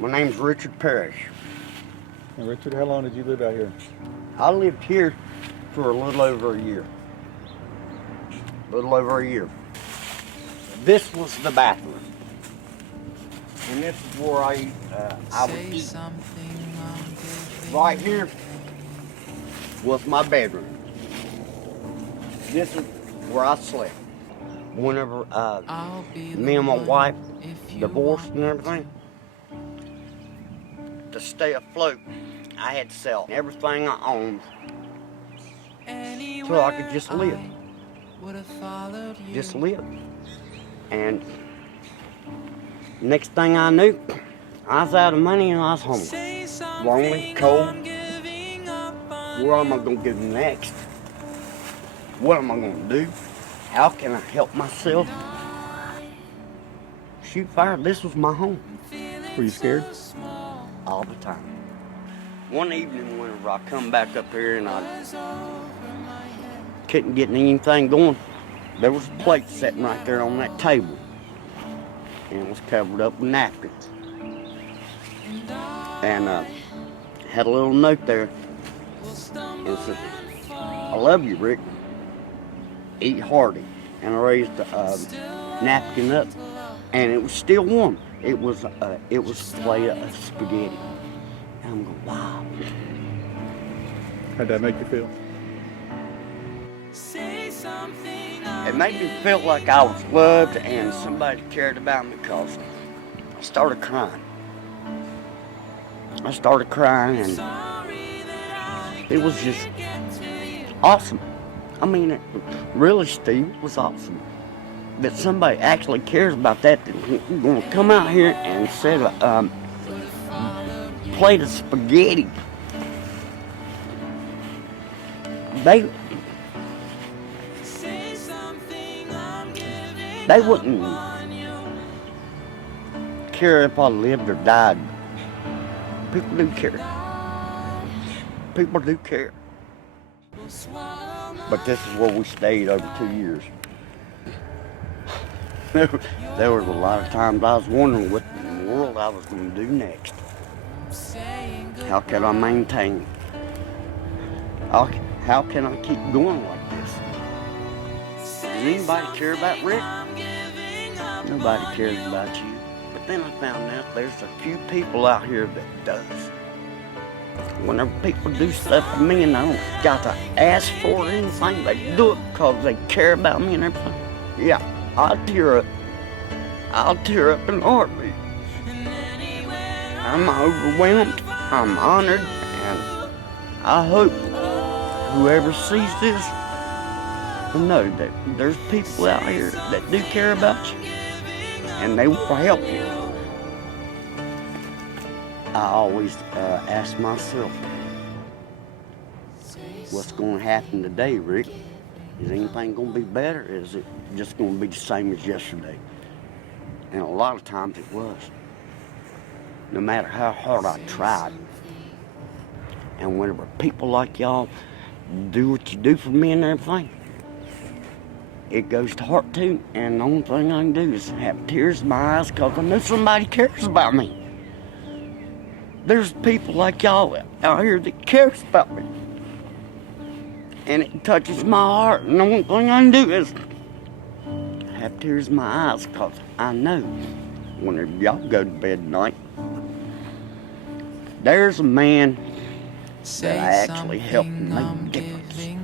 My name's Richard Parrish. And Richard, how long did you live out here? I lived here for a little over a year. This was the bathroom. And this is where I would eat. Right here was my bedroom. This is where I slept. Whenever me and my wife divorced and everything, to stay afloat, I had to sell everything I owned so I could just live. Just live. And next thing I knew, I was out of money and I was homeless. Lonely, cold. Where am I going to go next? What am I going to do? How can I help myself? Shoot fire, this was my home. Were you scared? All the time. One evening whenever I come back up here and I couldn't get anything going, there was a plate sitting right there on that table. And it was covered up with napkins. And had a little note there. It said, "I love you, Rick. Eat hearty." And I raised the napkin up, and it was still warm. It was a plate of spaghetti. And I'm going, wow. How'd that make you feel? It made me feel like I was loved and somebody cared about me, because I started crying. And it was just awesome. I mean, really, Steve, it was awesome that somebody actually cares about that. That you're going to come out here and set a plate of spaghetti. They wouldn't care if I lived or died. People do care. People do care. But this is where we stayed over 2 years. There was a lot of times I was wondering what in the world I was going to do next. How can I maintain? How can I keep going like this? Does anybody care about Rick? Nobody cares about you. But then I found out there's a few people out here that does. Whenever people do stuff for me and I don't got to ask for anything, they do it because they care about me and everything. Yeah, I'll tear up. I'll tear up in a heartbeat. I'm overwhelmed. I'm honored, and I hope whoever sees this will know that there's people out here that do care about you, and they will help you. I always ask myself, what's going to happen today, Rick? Is anything going to be better, or is it just going to be the same as yesterday? And a lot of times it was. No matter how hard I tried. And whenever people like y'all do what you do for me and everything, it goes to heart too. And the only thing I can do is have tears in my eyes because I know somebody cares about me. There's people like y'all out here that cares about me. And it touches my heart. And the only thing I can do is have tears in my eyes because I know whenever y'all go to bed at night, there's a man that actually helped make a difference.